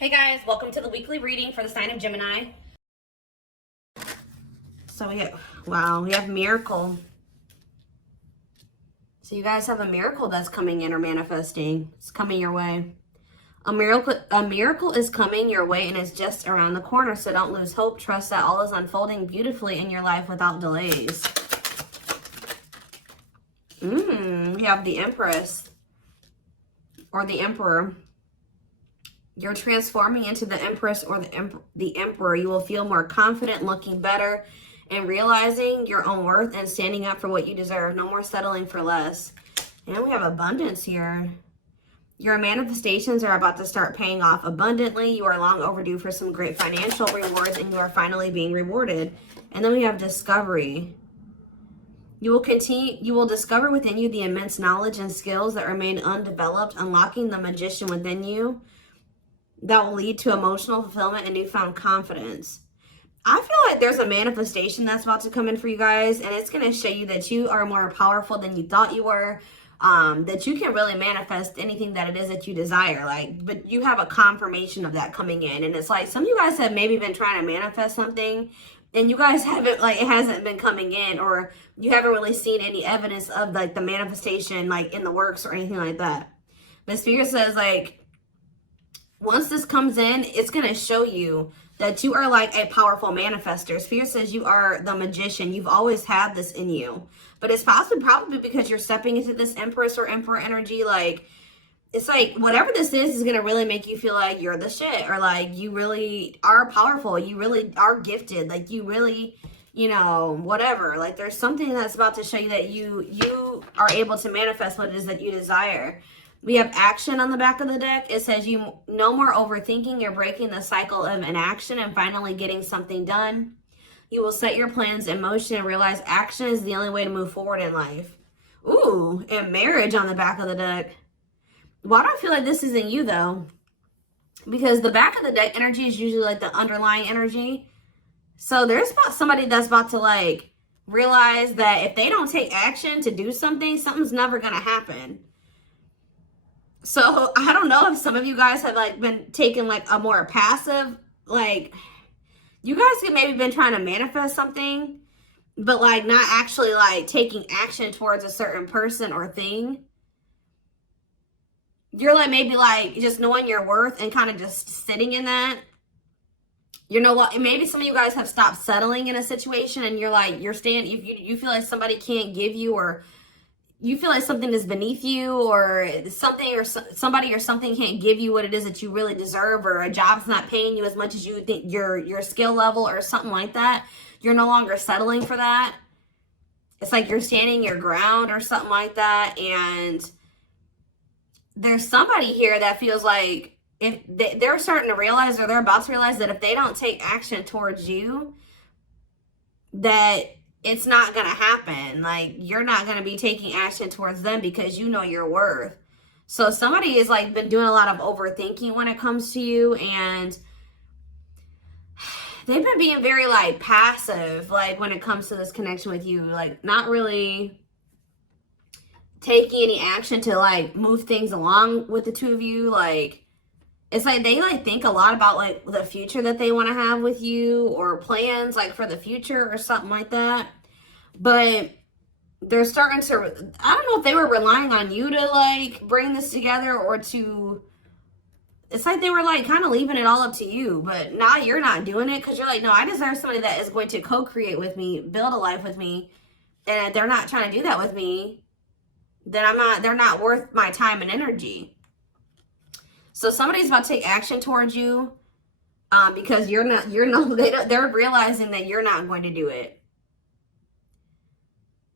Hey guys, welcome to the weekly reading for the sign of Gemini. So we have miracle. So you guys have a miracle that's coming in or manifesting. It's coming your way. A miracle is coming your way and it's just around the corner. So don't lose hope. Trust that all is unfolding beautifully in your life without delays. We have the Empress or the Emperor. You're transforming into the Empress or the Emperor. You will feel more confident, looking better, and realizing your own worth and standing up for what you deserve. No more settling for less. And we have abundance here. Your manifestations are about to start paying off abundantly. You are long overdue for some great financial rewards, and you are finally being rewarded. And then we have discovery. You will discover within you the immense knowledge and skills that remain undeveloped, unlocking the magician within you. That will lead to emotional fulfillment and newfound confidence. I feel like there's a manifestation that's about to come in for you guys, and it's going to show you that you are more powerful than you thought you were, that you can really manifest anything that it is that you desire. But you have a confirmation of that coming in, and it's like some of you guys have maybe been trying to manifest something, and you guys haven't, it hasn't been coming in, or you haven't really seen any evidence of the manifestation in the works or anything like that. But Spirit says once this comes in, it's going to show you that you are a powerful manifester. Spirit says you are the magician. You've always had this in you. But it's probably because you're stepping into this Empress or Emperor energy. It's whatever this is going to really make you feel like you're the shit. Or you really are powerful. You really are gifted. You really, whatever. There's something that's about to show you that you are able to manifest what it is that you desire. We have action on the back of the deck. It says you no more overthinking. You're breaking the cycle of inaction and finally getting something done. You will set your plans in motion and realize action is the only way to move forward in life. Ooh, and marriage on the back of the deck. Why do I feel like this isn't you though? Because the back of the deck energy is usually the underlying energy. So there's somebody that's about to realize that if they don't take action to do something, something's never going to happen. So I don't know if some of you guys have been taking a more passive, you guys have maybe been trying to manifest something, but not actually taking action towards a certain person or thing. You're maybe just knowing your worth and kind of just sitting in that. You know what? Maybe some of you guys have stopped settling in a situation and you're staying, you feel like somebody can't give you, or you feel like something is beneath you, or something or somebody or something can't give you what it is that you really deserve, or a job's not paying you as much as you think your skill level or something like that. You're no longer settling for that. It's you're standing your ground or something like that. And there's somebody here that feels like if they're starting to realize, or they're about to realize, that if they don't take action towards you, that it's not going to happen. You're not going to be taking action towards them because you know your worth. So somebody has been doing a lot of overthinking when it comes to you, and they've been being very passive when it comes to this connection with you, not really taking any action to move things along with the two of you. It's they think a lot about the future that they want to have with you, or plans for the future or something like that. But they're starting to, I don't know if they were relying on you to bring this together, or to, it's they were kind of leaving it all up to you. But now you're not doing it because you're no, I deserve somebody that is going to co-create with me, build a life with me. And if they're not trying to do that with me, then they're not worth my time and energy. So somebody's about to take action towards you because they're realizing that you're not going to do it.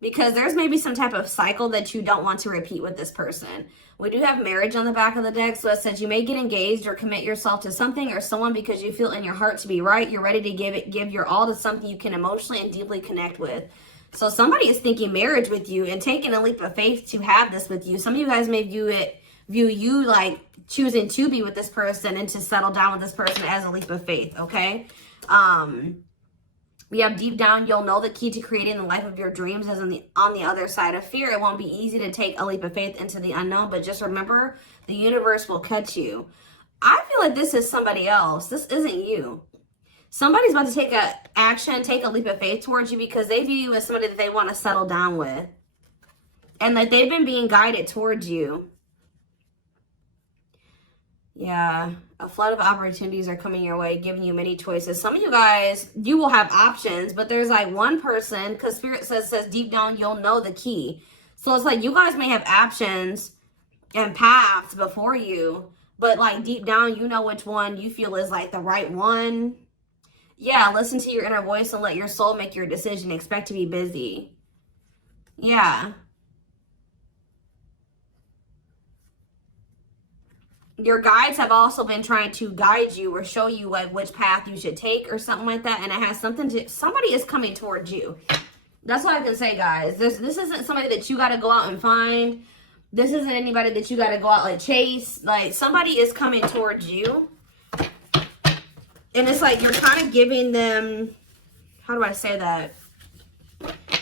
Because there's maybe some type of cycle that you don't want to repeat with this person. We do have marriage on the back of the deck. So it says you may get engaged or commit yourself to something or someone because you feel in your heart to be right. You're ready to give your all to something you can emotionally and deeply connect with. So somebody is thinking marriage with you and taking a leap of faith to have this with you. Some of you guys may view you choosing to be with this person and to settle down with this person as a leap of faith, okay? We have deep down, you'll know the key to creating the life of your dreams is on the other side of fear. It won't be easy to take a leap of faith into the unknown, but just remember, the universe will catch you. I feel like this is somebody else. This isn't you. Somebody's about to take a action, take a leap of faith towards you because they view you as somebody that they want to settle down with. And that they've been being guided towards you. Yeah, a flood of opportunities are coming your way, giving you many choices. Some of you guys, you will have options, but there's like one person, because Spirit says deep down, you'll know the key. So it's like you guys may have options and paths before you, but like deep down, you know which one you feel is like the right one. Yeah, listen to your inner voice and let your soul make your decision. Expect to be busy. Yeah. Your guides have also been trying to guide you or show you like which path you should take or something like that. And it has something to, somebody is coming towards you. That's what I can say, guys. This isn't somebody that you got to go out and find. This isn't anybody that you got to go out and chase. Like, somebody is coming towards you. And it's like you're kind of giving them, how do I say that?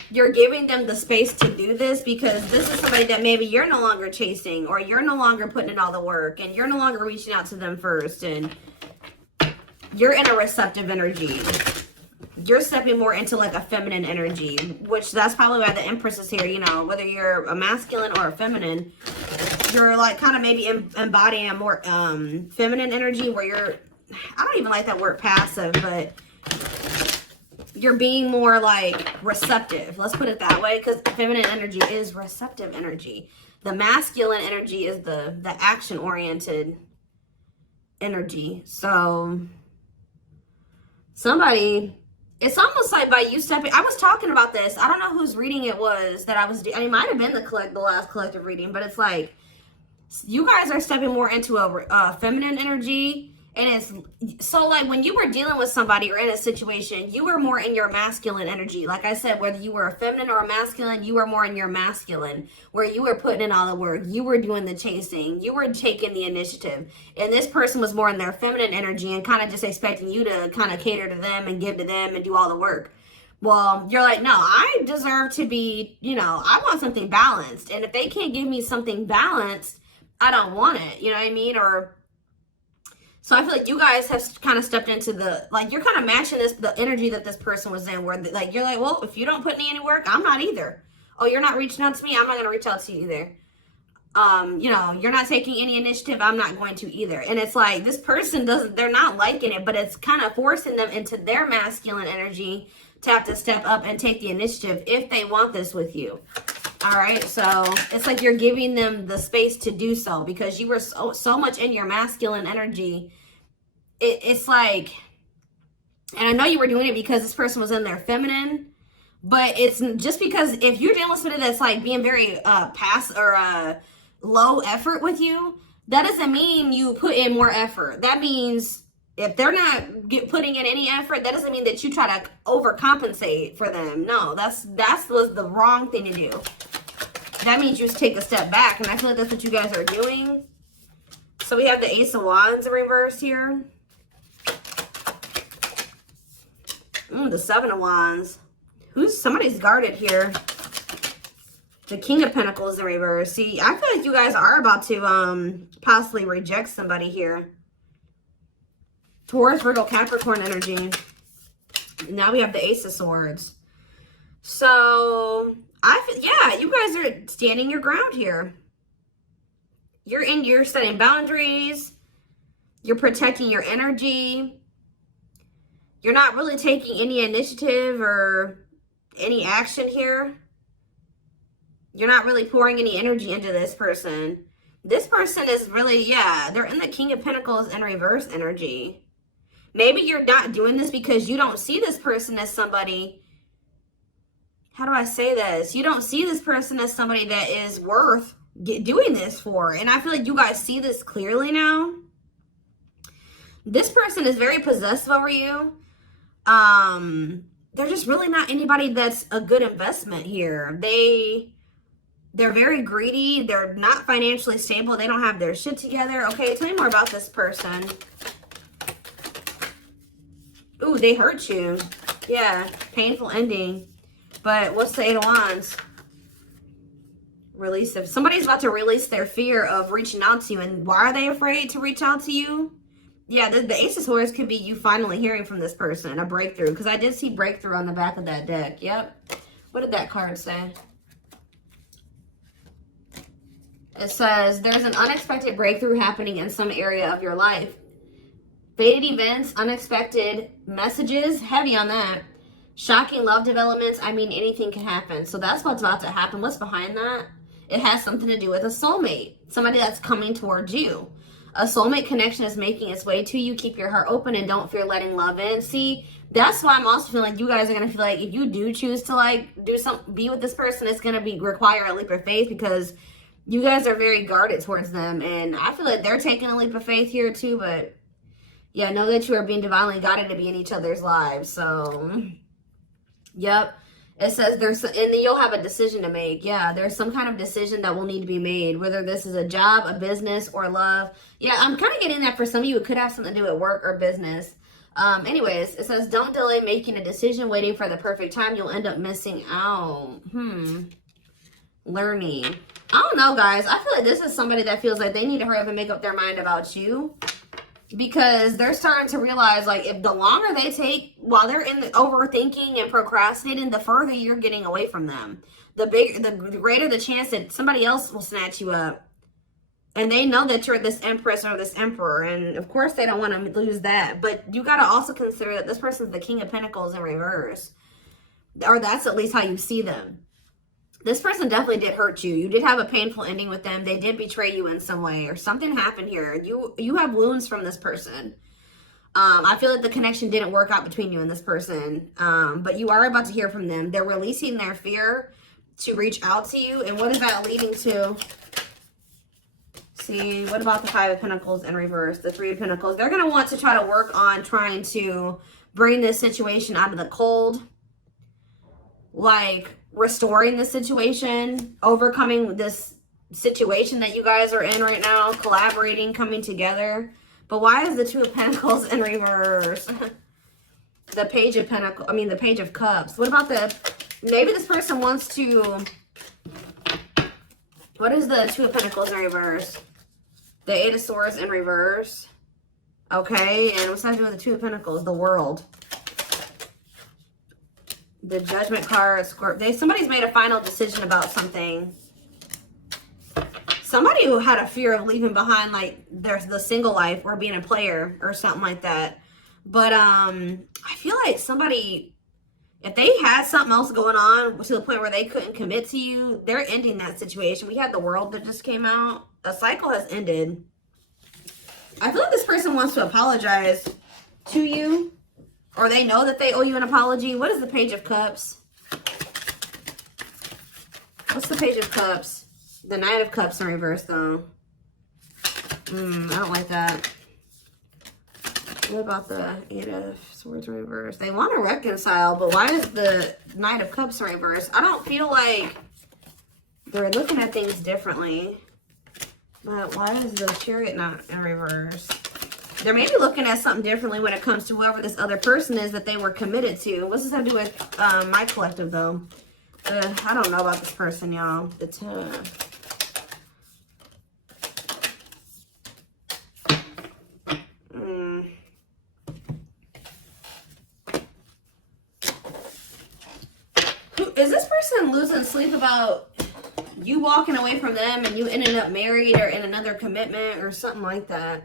You're giving them the space to do this because this is somebody that maybe you're no longer chasing, or you're no longer putting in all the work, and you're no longer reaching out to them first, and you're in a receptive energy. You're stepping more into like a feminine energy, which that's probably why the Empress is here. You know, whether you're a masculine or a feminine, you're like kind of maybe embodying a more feminine energy where you're, I don't even like that word passive, but you're being more like receptive. Let's put it that way, because feminine energy is receptive energy. The masculine energy is the action-oriented energy. So somebody, it's almost like by you stepping, I was talking about this. I don't know whose reading it was that I was, it might have been the last collective reading, but it's like you guys are stepping more into a feminine energy. And it's so like when you were dealing with somebody or in a situation, you were more in your masculine energy. Like I said, whether you were a feminine or a masculine, you were more in your masculine, where you were putting in all the work. You were doing the chasing. You were taking the initiative. And this person was more in their feminine energy and kind of just expecting you to kind of cater to them and give to them and do all the work. Well, you're like, no, I deserve to be, you know, I want something balanced. And if they can't give me something balanced, I don't want it. You know what I mean? Or so I feel like you guys have kind of stepped into the, like, you're kind of matching the energy that this person was in, where like, you're like, well, if you don't put in any work, I'm not either. Oh, you're not reaching out to me, I'm not going to reach out to you either. You know, you're not taking any initiative, I'm not going to either. And it's like, this person they're not liking it, but it's kind of forcing them into their masculine energy to have to step up and take the initiative if they want this with you. All right, so it's like you're giving them the space to do so because you were so much in your masculine energy. It's like, and I know you were doing it because this person was in their feminine, but it's just because if you're dealing with somebody that's like being very low effort with you, that doesn't mean you put in more effort. That means if they're not putting in any effort, that doesn't mean that you try to overcompensate for them. No, that was the wrong thing to do. That means you just take a step back, and I feel like that's what you guys are doing. So we have the Ace of Wands in reverse here. The Seven of Wands. Somebody's guarded here. The King of Pentacles in reverse. See, I feel like you guys are about to possibly reject somebody here. Taurus, Virgo, Capricorn energy. Now we have the Ace of Swords. So yeah, you guys are standing your ground here. You're setting boundaries. You're protecting your energy. You're not really taking any initiative or any action here. You're not really pouring any energy into this person. This person is really, yeah, they're in the King of Pentacles in reverse energy. Maybe you're not doing this because you don't see this person as somebody, how do I say this? You don't see this person as somebody that is worth doing this for. And I feel like you guys see this clearly now. This person is very possessive over you. They're just really not anybody that's a good investment here. They're very greedy. They're not financially stable. They don't have their shit together. Okay, tell me more about this person. Ooh, they hurt you. Yeah, painful ending. But what's the Eight of Wands? Release of, somebody's about to release their fear of reaching out to you. And why are they afraid to reach out to you? Yeah, the Ace of Swords could be you finally hearing from this person, a breakthrough. Because I did see breakthrough on the back of that deck. Yep. What did that card say? It says, there's an unexpected breakthrough happening in some area of your life. Fated events, unexpected messages, heavy on that. Shocking love developments, I mean, anything can happen. So that's what's about to happen. What's behind that? It has something to do with a soulmate. Somebody that's coming towards you. A soulmate connection is making its way to you. Keep your heart open and don't fear letting love in. See, that's why I'm also feeling like you guys are going to feel like if you do choose to like do something, be with this person, it's going to require a leap of faith because you guys are very guarded towards them. And I feel like they're taking a leap of faith here too. But yeah, know that you are being divinely guided to be in each other's lives. So, yep. It says there's, and then you'll have a decision to make. Yeah, there's some kind of decision that will need to be made, whether this is a job, a business, or love. Yeah, I'm kind of getting that for some of you. It could have something to do with work or business. Anyways, it says don't delay making a decision, waiting for the perfect time. You'll end up missing out. Learning. I don't know, guys. I feel like this is somebody that feels like they need to hurry up and make up their mind about you. Because they're starting to realize, like, if the longer they take while they're in the overthinking and procrastinating, the further you're getting away from them. The greater the chance that somebody else will snatch you up. And they know that you're this empress or this emperor. And, of course, they don't want to lose that. But you got to also consider that this person's the King of Pentacles in reverse. Or that's at least how you see them. This person definitely did hurt you. You did have a painful ending with them. They did betray you in some way or something happened here. You have wounds from this person. I feel like the connection didn't work out between you and this person. But you are about to hear from them. They're releasing their fear to reach out to you. And what is that leading to? See, what about the Five of Pentacles in reverse? The Three of Pentacles. They're going to want to try to work on trying to bring this situation out of the cold. Like restoring the situation, overcoming this situation that you guys are in right now, collaborating, coming together. But why is the Two of Pentacles in reverse? The Page of Pentacles, I mean the Page of Cups. What about maybe this person wants to, what is the Two of Pentacles in reverse? The Eight of Swords in reverse. Okay, and what's that to do with the Two of Pentacles? The World. The Judgment card, Scorpio. Somebody's made a final decision about something. Somebody who had a fear of leaving behind, like, there's the single life or being a player or something like that. But I feel like somebody, if they had something else going on to the point where they couldn't commit to you, they're ending that situation. We had the World that just came out. A cycle has ended. I feel like this person wants to apologize to you. Or they know that they owe you an apology. What is the Page of Cups? What's the Page of Cups? The Knight of Cups in reverse, though. I don't like that. What about the Eight of Swords in reverse? They want to reconcile, but why is the Knight of Cups in reverse? I don't feel like they're looking at things differently. But why is the Chariot not in reverse? They're maybe looking at something differently when it comes to whoever this other person is that they were committed to. What's this have to do with my collective, though? I don't know about this person, y'all. Is this person losing sleep about you walking away from them and you ending up married or in another commitment or something like that?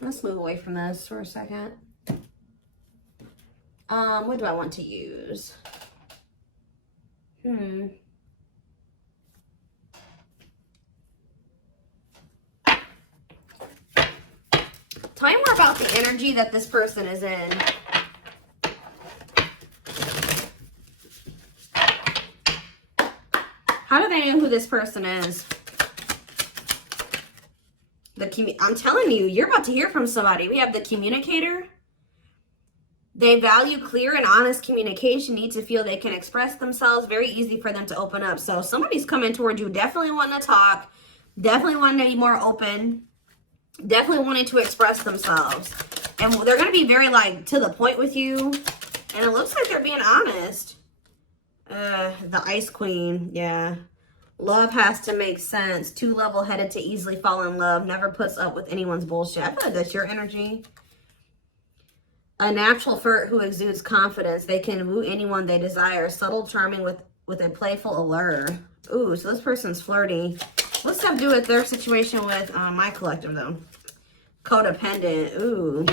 Let's move away from this for a second. What do I want to use? Tell me more about the energy that this person is in. How do they know who this person is? I'm telling you, you're about to hear from somebody. We have the Communicator. They value clear and honest communication, need to feel they can express themselves. Very easy for them to open up. So somebody's coming toward you, definitely wanting to talk, definitely wanting to be more open, definitely wanting to express themselves. And they're going to be very, like, to the point with you. And it looks like they're being honest. The Ice Queen, yeah. Love has to make sense. Too level-headed to easily fall in love. Never puts up with anyone's bullshit. I feel like that's your energy. A natural flirt who exudes confidence. They can woo anyone they desire. Subtle, charming with a playful allure. Ooh, so this person's flirty. What's that do with their situation with my collective, though? Codependent. Ooh.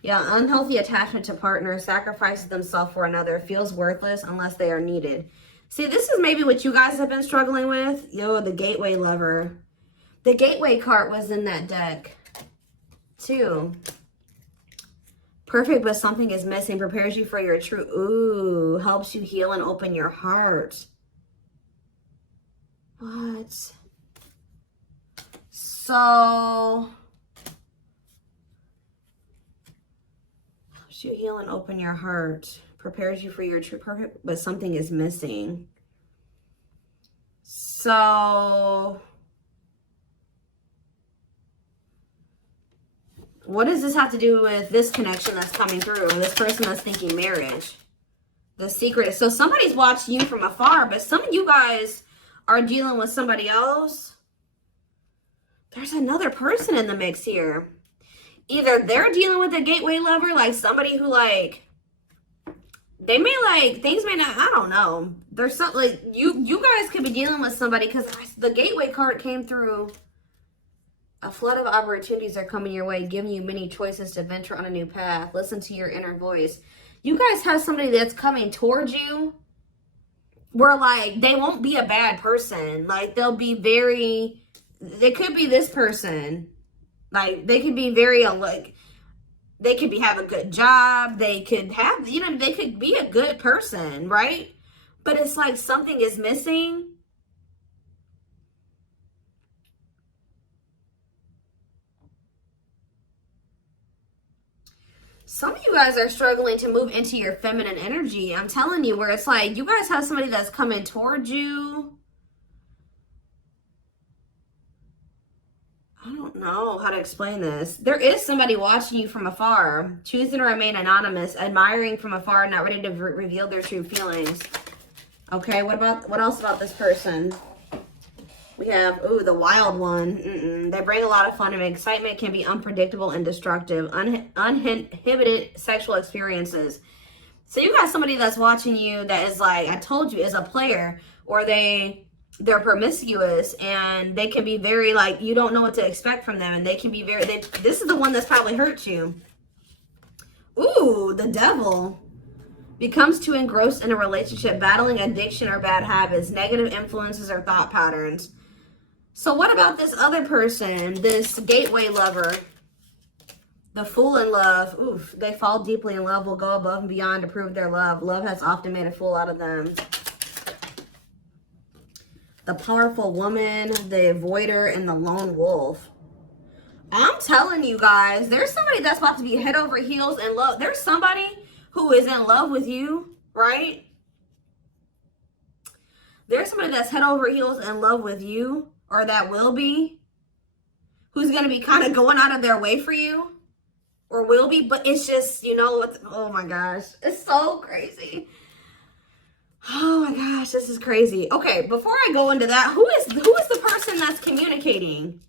Yeah, unhealthy attachment to partner. Sacrifices themselves for another. Feels worthless unless they are needed. See, this is maybe what you guys have been struggling with. Yo, the gateway lover. The gateway card was in that deck, too. Perfect, but something is missing. Prepares you for your true... Ooh, helps you heal and open your heart. What? So... helps you heal and open your heart. Prepares you for your true... Perfect, but something is missing. So... what does this have to do with this connection that's coming through? This person that's thinking marriage. The secret. So somebody's watching you from afar, but some of you guys are dealing with somebody else. There's another person in the mix here. Either they're dealing with a gateway lover, like somebody who like, they may like, things may not, I don't know. There's something like, you guys could be dealing with somebody because the gateway card came through. A flood of opportunities are coming your way, giving you many choices to venture on a new path. Listen to your inner voice. You guys have somebody that's coming towards you where, like, they won't be a bad person. Like, they'll be very... they could be this person. Like, they could be very, like... they could have a good job. They could have... you know, they could be a good person, right? But it's like something is missing. Some of you guys are struggling to move into your feminine energy. I'm telling you, where it's like you guys have somebody that's coming towards you. I don't know how to explain this. There is somebody watching you from afar, choosing to remain anonymous, admiring from afar, not ready to reveal their true feelings. Okay, what else about this person? We have, ooh, the wild one. They bring a lot of fun and excitement, can be unpredictable and destructive. Uninhibited sexual experiences. So you got somebody that's watching you that is like, I told you, is a player. Or they're promiscuous and they can be very like, you don't know what to expect from them. And they can be very, this is the one that's probably hurt you. Ooh, the devil. Becomes too engrossed in a relationship, battling addiction or bad habits, negative influences or thought patterns. So what about this other person, this gateway lover, the fool in love? Oof, they fall deeply in love, will go above and beyond to prove their love. Love has often made a fool out of them. The powerful woman, the avoider, and the lone wolf. I'm telling you guys, there's somebody that's about to be head over heels in love. There's somebody who is in love with you, right? There's somebody that's head over heels in love with you, or that will be, who's going to be kind of going out of their way for you, or will be, but it's just, you know, oh my gosh, it's so crazy. Oh my gosh, this is crazy. Okay, before I go into that, who is the person that's communicating?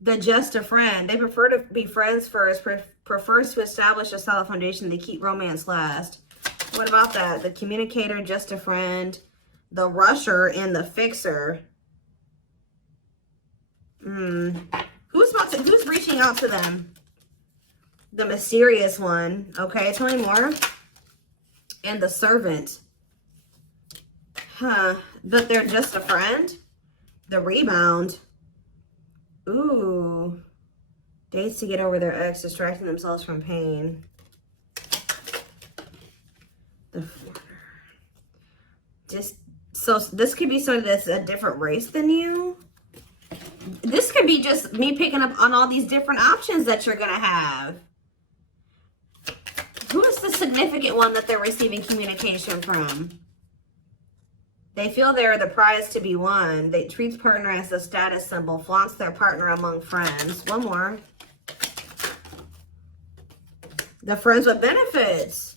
The just a friend. They prefer to be friends first, prefers to establish a solid foundation. They keep romance last. What about that? The communicator, just a friend, the rusher, and the fixer. Who's reaching out to them? The mysterious one. Okay, tell me more. And the servant. Huh. But they're just a friend. The rebound. Ooh. Dates to get over their ex, distracting themselves from pain. The foreigner. So this could be somebody that's a different race than you. This could be just me picking up on all these different options that you're going to have. Who is the significant one that they're receiving communication from? They feel they're the prize to be won. They treat partner as a status symbol, flaunts their partner among friends. One more. The friends with benefits.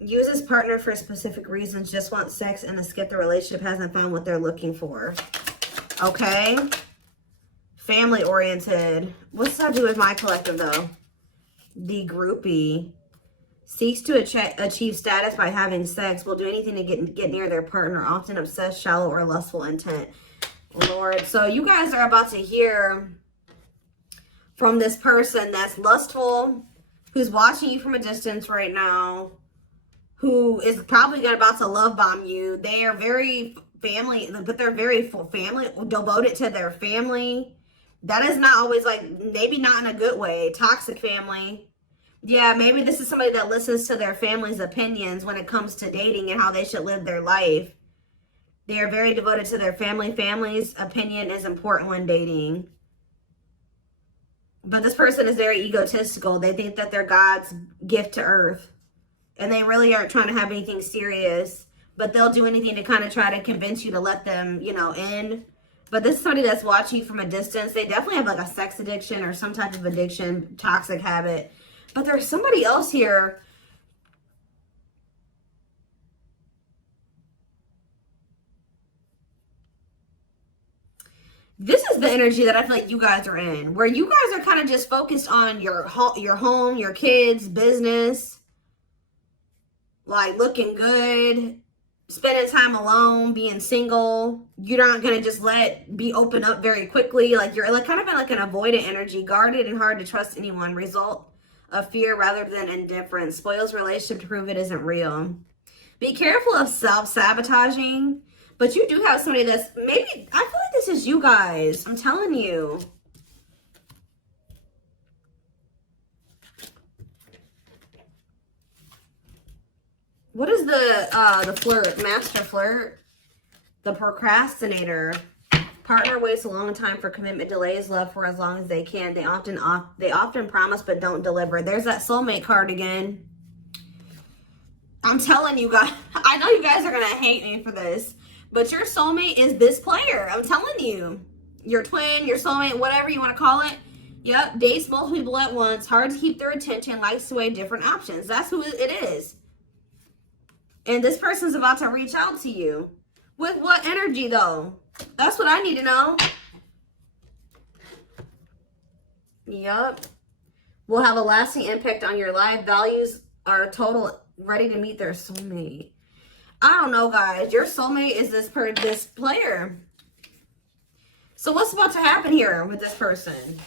Uses partner for specific reasons, just wants sex and to skip the relationship, hasn't found what they're looking for. Okay. Family oriented. What's that do with my collective though? The groupie. Seeks to achieve status by having sex. Will do anything to get near their partner. Often obsessed, shallow, or lustful intent. Lord. So you guys are about to hear from this person that's lustful, who's watching you from a distance right now, who is probably about to love bomb you. They are very family, but they're very family, devoted to their family. That is not always like, maybe not in a good way. Toxic family. Yeah, maybe this is somebody that listens to their family's opinions when it comes to dating and how they should live their life. They are very devoted to their family. Family's opinion is important when dating. But this person is very egotistical. They think that they're God's gift to earth. And they really aren't trying to have anything serious. But they'll do anything to kind of try to convince you to let them, you know, in. But this is somebody that's watching you from a distance. They definitely have like a sex addiction or some type of addiction, toxic habit. But there's somebody else here. This is the energy that I feel like you guys are in, where you guys are kind of just focused on your home, your kids, business, like looking good, spending time alone, being single. You're not going to just be open up very quickly. Like you're like kind of in like an avoidant energy, guarded and hard to trust anyone. Result of fear rather than indifference. Spoils relationship to prove it isn't real. Be careful of self-sabotaging. But you do have somebody that's maybe, I feel like this is you guys. I'm telling you. What is the flirt? Master flirt? The procrastinator. Partner waits a long time for commitment, delays love for as long as they can. They often promise but don't deliver. There's that soulmate card again. I'm telling you guys, I know you guys are going to hate me for this. But your soulmate is this player. I'm telling you. Your twin, your soulmate, whatever you want to call it. Yep. Dates multiple people at once. Hard to keep their attention. Likes to weigh different options. That's who it is. And this person's about to reach out to you. With what energy, though? That's what I need to know. Yep. Will have a lasting impact on your life. Values are total, ready to meet their soulmate. I don't know, guys. Your soulmate is this player. So what's about to happen here with this person?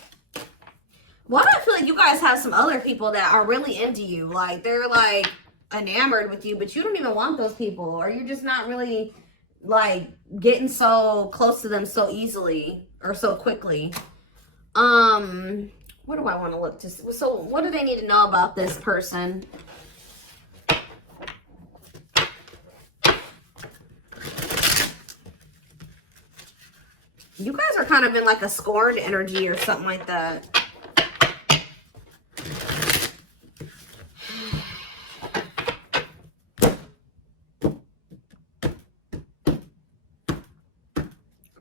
Why do I feel like you guys have some other people that are really into you? Like, they're, like, enamored with you, but you don't even want those people. Or you're just not really, like, getting so close to them so easily or so quickly. What do I want to look to see? So what do they need to know about this person? You guys are kind of in like a scorned energy or something like that.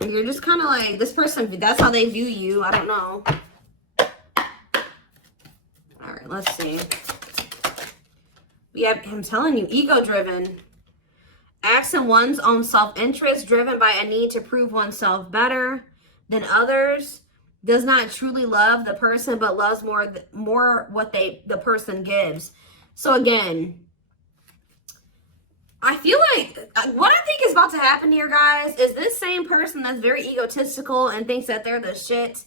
You're just kind of like, this person, that's how they view you. I don't know. All right, let's see. Yeah, I'm telling you, ego-driven. Acts in one's own self-interest, driven by a need to prove oneself better than others. Does not truly love the person, but loves more what the person gives. So again, I feel like what I think is about to happen here, guys, is this same person that's very egotistical and thinks that they're the shit.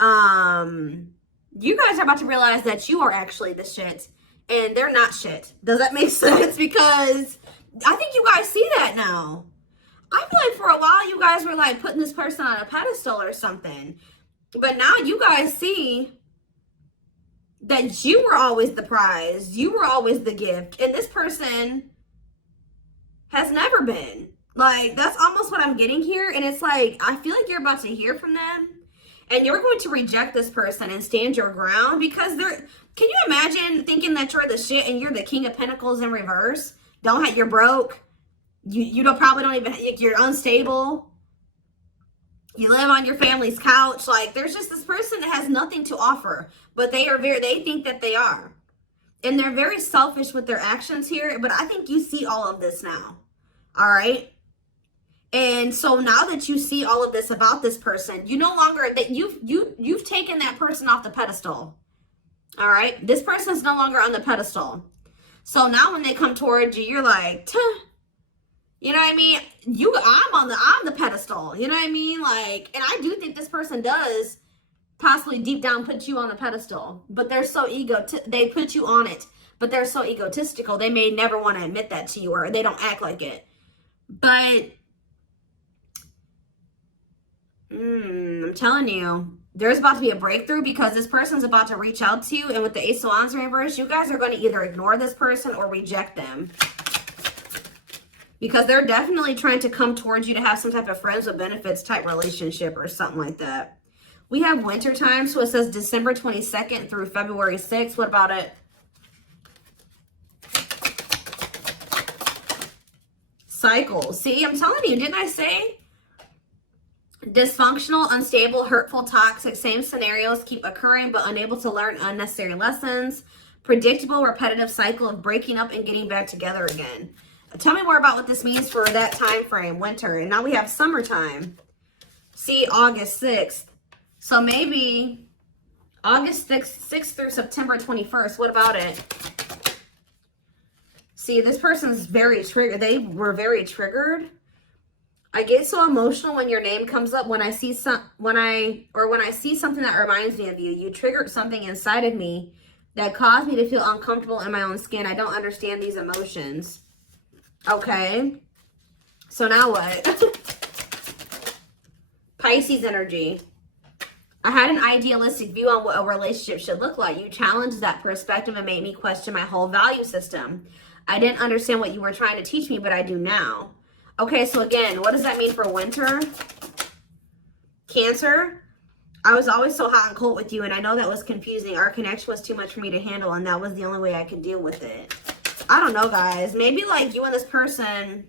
You guys are about to realize that you are actually the shit, and they're not shit. Does that make sense? Because I think you guys see that now. I feel like for a while you guys were like putting this person on a pedestal or something. But now you guys see that you were always the prize. You were always the gift. And this person has never been. Like, that's almost what I'm getting here. And it's like, I feel like you're about to hear from them. And you're going to reject this person and stand your ground. Because they're, can you imagine thinking that you're the shit and you're the King of Pentacles in reverse? You're broke. You probably don't even, you're unstable. You live on your family's couch. Like, there's just this person that has nothing to offer, but they think that they are. And they're very selfish with their actions here, but I think you see all of this now. All right? And so now that you see all of this about this person, you no longer, that you've taken that person off the pedestal. All right? This person's no longer on the pedestal. So now when they come towards you, you're like, tuh. You know what I mean? I'm the pedestal. You know what I mean? Like, and I do think this person does possibly deep down put you on the pedestal, but they're so they put you on it, but they're so egotistical. They may never want to admit that to you, or they don't act like it. But I'm telling you, there's about to be a breakthrough, because this person's about to reach out to you. And with the Ace of Wands in reverse, you guys are going to either ignore this person or reject them, because they're definitely trying to come towards you to have some type of friends with benefits type relationship or something like that. We have winter time, so it says December 22nd through February 6th. What about it? Cycles. See, I'm telling you, didn't I say? Dysfunctional, unstable, hurtful, toxic, same scenarios keep occurring but unable to learn unnecessary lessons. Predictable, repetitive cycle of breaking up and getting back together again. Tell me more about what this means for that time frame, winter. And now we have summertime. See, August 6th. So maybe August 6th through September 21st. What about it? See, this person's very triggered. They were very triggered. I get so emotional when your name comes up. When I see something that reminds me of you. You triggered something inside of me that caused me to feel uncomfortable in my own skin. I don't understand these emotions. Okay. So now what? Pisces energy. I had an idealistic view on what a relationship should look like. You challenged that perspective and made me question my whole value system. I didn't understand what you were trying to teach me, but I do now. Okay, so again, what does that mean for winter? Cancer. I was always so hot and cold with you, and I know that was confusing. Our connection was too much for me to handle, and that was the only way I could deal with it. I don't know, guys. Maybe like you and this person.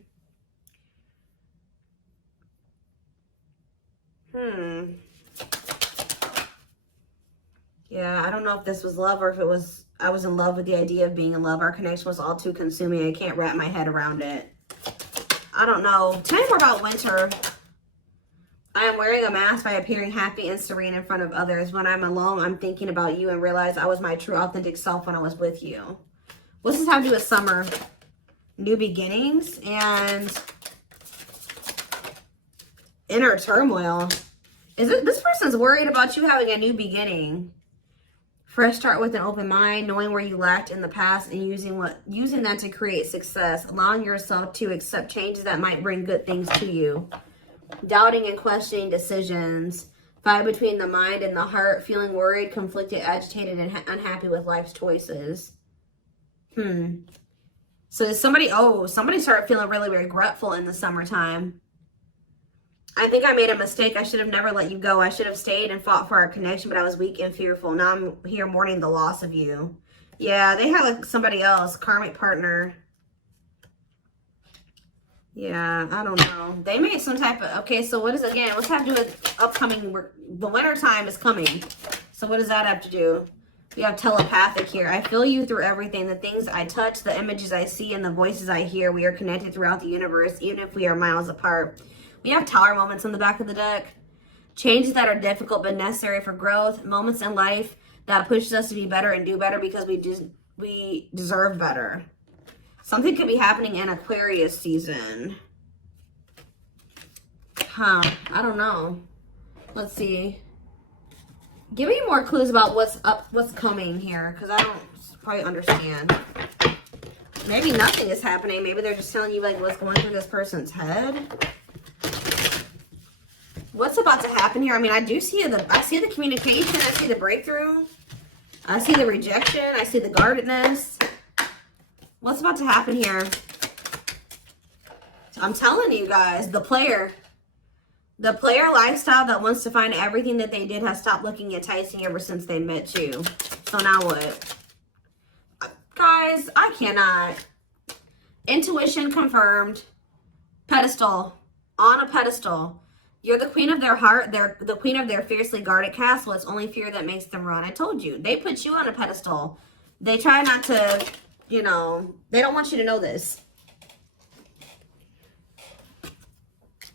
Yeah, I don't know if this was love or if it was, I was in love with the idea of being in love. Our connection was all too consuming. I can't wrap my head around it. I don't know. Tell me more about winter. I am wearing a mask by appearing happy and serene in front of others. When I'm alone, I'm thinking about you and realize I was my true authentic self when I was with you. What's this have to do with summer? New beginnings and inner turmoil. Is it this person's worried about you having a new beginning? Fresh start with an open mind, knowing where you lacked in the past and using that to create success. Allowing yourself to accept changes that might bring good things to you. Doubting and questioning decisions. Fight between the mind and the heart. Feeling worried, conflicted, agitated, and unhappy with life's choices. So somebody started feeling really regretful in the summertime. I think I made a mistake. I should have never let you go. I should have stayed and fought for our connection, but I was weak and fearful. Now I'm here mourning the loss of you. Yeah, they had like somebody else, karmic partner. Yeah, I don't know. They made some type of, okay, so what is, again, what's that have to do with upcoming, the winter time is coming. So what does that have to do? We have telepathic here. I feel you through everything. The things I touch, the images I see, and the voices I hear. We are connected throughout the universe, even if we are miles apart. We have tower moments on the back of the deck. Changes that are difficult but necessary for growth. Moments in life that pushes us to be better and do better because we deserve better. Something could be happening in Aquarius season. I don't know. Let's see. Give me more clues about what's coming here, because I don't probably understand. Maybe nothing is happening. Maybe they're just telling you like what's going through this person's head. What's about to happen here? I mean, I see the communication. I see the breakthrough. I see the rejection. I see the guardedness. What's about to happen here? I'm telling you guys, the player lifestyle that wants to find everything that they did has stopped looking enticing ever since they met you. So now what? Guys, I cannot. Intuition confirmed. Pedestal. On a pedestal. You're the queen of their heart. They're the queen of their fiercely guarded castle. It's only fear that makes them run. I told you. They put you on a pedestal. They try not to, you know, they don't want you to know this.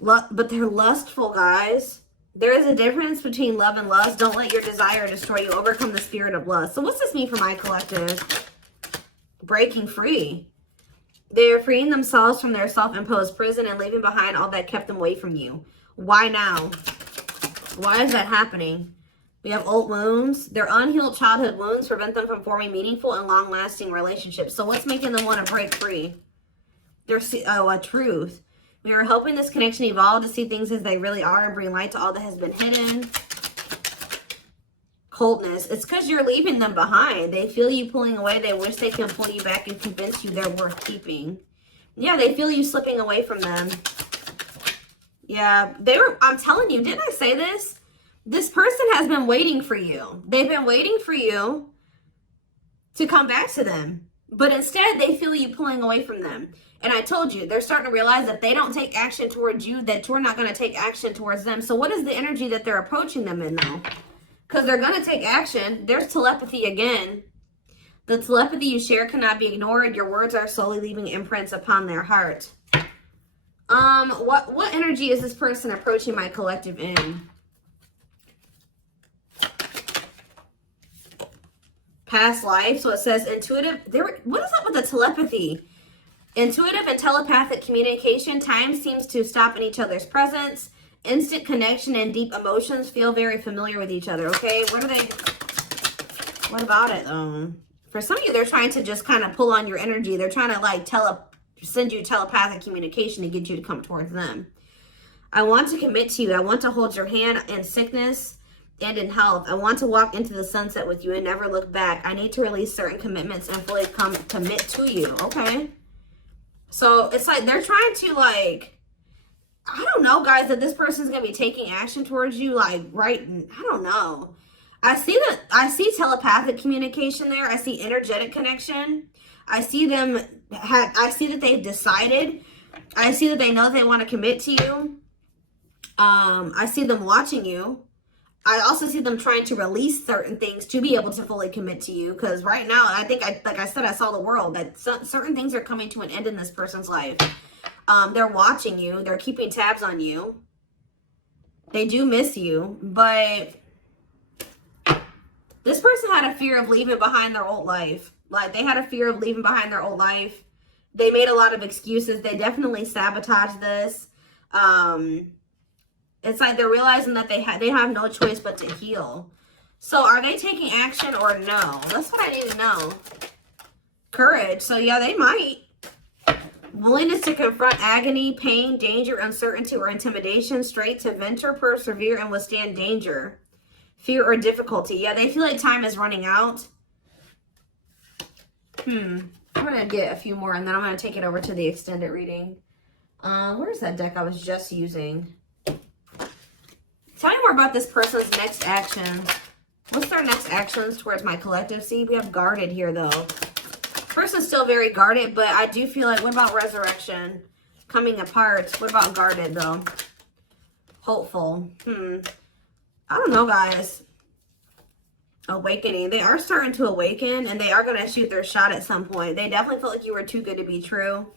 But they're lustful, guys. There is a difference between love and lust. Don't let your desire destroy you. Overcome the spirit of lust. So what's this mean for my collective? Breaking free. They are freeing themselves from their self-imposed prison and leaving behind all that kept them away from you. Why now? Why is that happening? We have old wounds. Their unhealed childhood wounds prevent them from forming meaningful and long-lasting relationships. So what's making them want to break free? There's a truth. We are helping this connection evolve to see things as they really are and bring light to all that has been hidden. Coldness. It's because you're leaving them behind. They feel you pulling away. They wish they can pull you back and convince you they're worth keeping. Yeah, they feel you slipping away from them. Yeah, I'm telling you, didn't I say this? This person has been waiting for you. They've been waiting for you to come back to them. But instead, they feel you pulling away from them. And I told you, they're starting to realize that they don't take action towards you, that you're not going to take action towards them. So what is the energy that they're approaching them in, though? Because they're going to take action. There's telepathy again. The telepathy you share cannot be ignored. Your words are slowly leaving imprints upon their heart. What energy is this person approaching my collective in? Past life. So it says intuitive. What is up with the telepathy? Intuitive and telepathic communication. Time seems to stop in each other's presence. Instant connection and deep emotions. Feel very familiar with each other. Okay, what about it? For some of you, they're trying to just kind of pull on your energy. They're trying to like send you telepathic communication to get you to come towards them. I want to commit to you. I want to hold your hand in sickness and in health. I want to walk into the sunset with you and never look back. I need to release certain commitments and fully commit to you. Okay. So it's like they're trying to like, I don't know, guys, that this person's going to be taking action towards you. Like, right. I don't know. I see telepathic communication there. I see energetic connection. I see that they've decided. I see that they know they want to commit to you. I see them watching you. I also see them trying to release certain things to be able to fully commit to you. Because right now, I think, like I said, I saw the world. That certain things are coming to an end in this person's life. They're watching you. They're keeping tabs on you. They do miss you. But this person had a fear of leaving behind their old life. Like, they had a fear of leaving behind their old life. They made a lot of excuses. They definitely sabotaged this. It's like they're realizing that they have no choice but to heal. So are they taking action or no? That's what I need to know. Courage. So yeah, they might. Willingness to confront agony, pain, danger, uncertainty, or intimidation. Straight to venture, persevere, and withstand danger. Fear or difficulty. Yeah, they feel like time is running out. I'm going to get a few more and then I'm going to take it over to the extended reading. Where's that deck I was just using? Tell me more about this person's next action. What's their next actions towards my collective? See, we have guarded here, though. Person's still very guarded, but I do feel like, what about resurrection? Coming apart. What about guarded, though? Hopeful. I don't know, guys. Awakening. They are starting to awaken, and they are going to shoot their shot at some point. They definitely felt like you were too good to be true.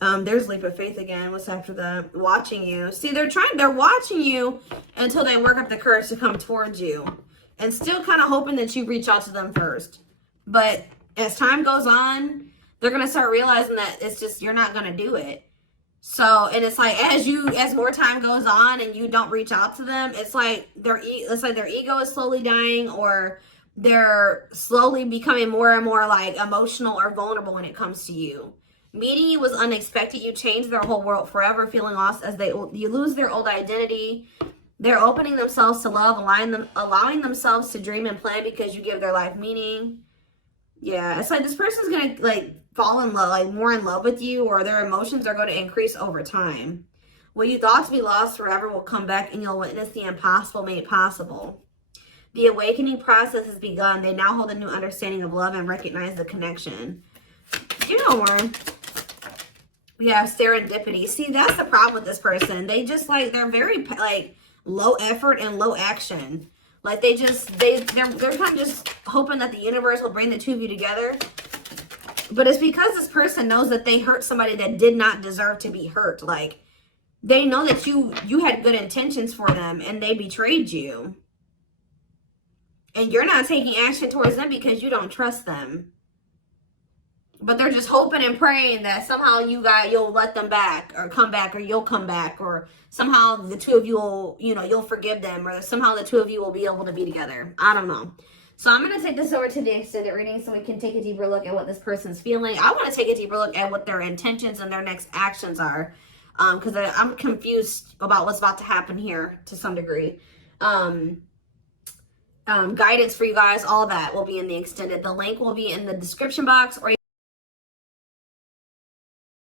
There's leap of faith again. What's after that? Watching you. See, they're watching you until they work up the courage to come towards you. And still kind of hoping that you reach out to them first. But as time goes on, they're going to start realizing that it's just, you're not going to do it. So, and it's like, as more time goes on and you don't reach out to them, it's like their ego is slowly dying, or they're slowly becoming more and more like emotional or vulnerable when it comes to you. Meeting you was unexpected. You changed their whole world forever, feeling lost as you lose their old identity. They're opening themselves to love, allowing themselves to dream and plan because you give their life meaning. Yeah, it's like this person's going to like fall in love, like more in love with you, or their emotions are going to increase over time. What you thought to be lost forever will come back and you'll witness the impossible made possible. The awakening process has begun. They now hold a new understanding of love and recognize the connection. You know more. We have serendipity. See, that's the problem with this person. They just like, they're very like low effort and low action. Like they're kind of just hoping that the universe will bring the two of you together. But it's because this person knows that they hurt somebody that did not deserve to be hurt. Like, they know that you had good intentions for them and they betrayed you. And you're not taking action towards them because you don't trust them. But they're just hoping and praying that somehow you'll let them back or come back, or you'll come back, or somehow the two of you will, you'll forgive them, or somehow the two of you will be able to be together. I don't know. So I'm going to take this over to the extended reading so we can take a deeper look at what this person's feeling. I want to take a deeper look at what their intentions and their next actions are. Because I'm confused about what's about to happen here to some degree. Guidance for you guys, all that will be in the extended. The link will be in the description box, or